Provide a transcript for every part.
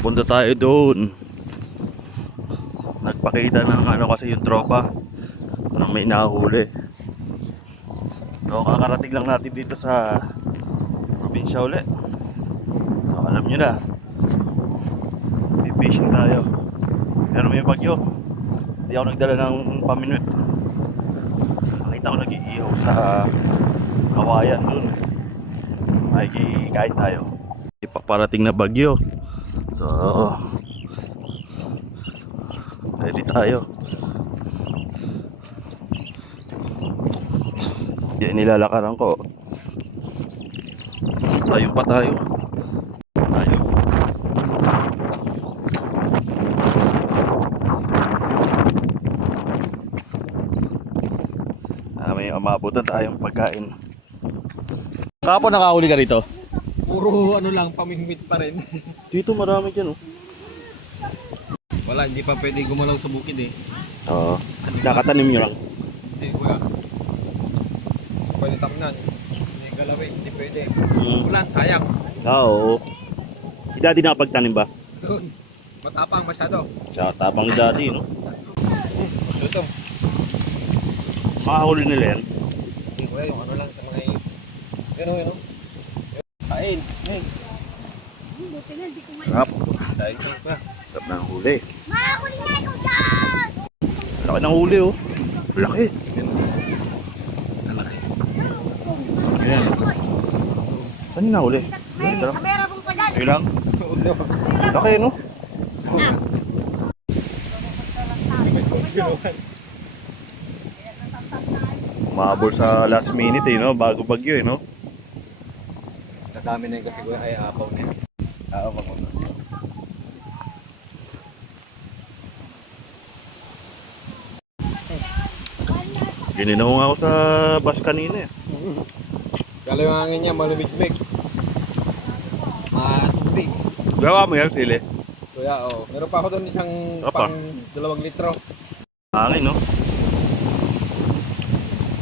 Punta tayo doon. Nagpakita ng ano kasi yung tropa. Nang may nahuli. So kakarating lang natin dito sa probinsya uli. So, alam nyo na. May fishing tayo. Pero may bagyo. Hindi ako nagdala ng paminute. Nakita ko nag-iihaw sa kawayan doon. Ay, kain tayo. Ipaparating na bagyo. So, ready tayo. Yan nilalakaran ko. Tayo pa tayo. Tayo. Ah, may amabutan tayong pagkain. Kapon nakahuli ka rito? Puro ano lang, pamingwit pa rin. Dito marami dyan oh. Wala, hindi pa pwede gumalaw sa bukid eh. Oo. Kakatanim nyo lang. Hindi, kuya. Pwede tamnan. Hindi galawin, hindi pwede. Mm. Ulan, sayang. Ah, oo. Si daddy nakapagtanim ba? Doon. Matapang masyado. Sa tapang ni daddy, no? Ito. Makahuli nila yan. Hindi, kuya, yung ano lang sa mga Pero, yun, Sarap. Dahil ka, kuya. Sarap na ang huli. Makakuli na ikaw dyan! Laki ng huli, oh. Laki. Malaki. Ayan. Saan yung nahuli? May Sarap. kamera mong pa dyan. Ayun lang. Laki, no? Umabol sa last minute, eh, no? Bago bagyo, eh, no? Nadami na yung kasi ay apaw niya. Oo, pag Gininaw nga ako sa bus kanina, eh. Kala yung hangin niya, malumigmig. Matubig. Gawa mo yan, sili. Kuya, oh. Meron pa ako doon isang Apa? pang dalawang litro. Hangin, no?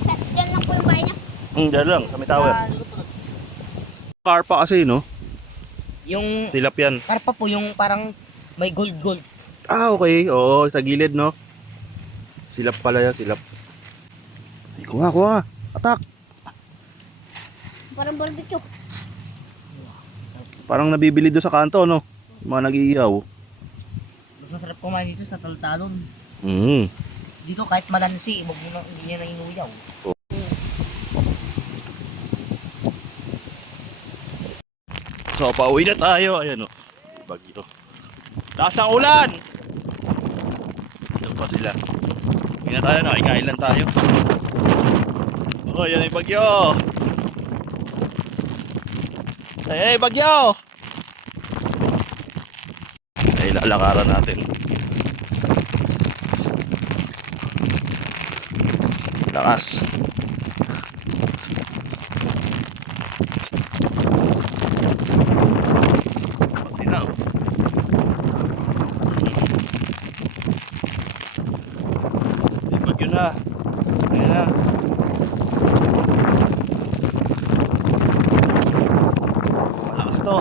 Sa- Dyan lang po yung bahay niya. Hmm, dyan lang, sa may tower. Car pa kasi, no? Yung Silap yan. karpa po yung parang may gold gold. Ah, okay. Oo, sa gilid, no? Silap pala yan, silap. Ay, kuha, kuha. Atak. Parang barbecue. Parang nabibili doon sa kanto, no? Yung Mga nag-iiyaw. Mas masarap kumain dito sa taltalon. Mm. Dito kahit malansi, wag mo na, hindi niya na So, pauwi na tayo. Ayan, oh. Bagyo. Taas ng ulan! Doon pa sila. Uwi na tayo, nakikain lang tayo. Oh, yan ay bagyo! Ay, ay, bagyo! Ay, lalakaran natin. Lakas. Masinaw. Ay, bagyo na. Na. Malakas to.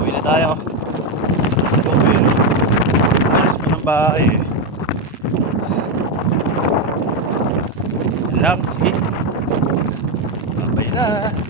Uwi na tayo. Uwi. Alis mo ng na.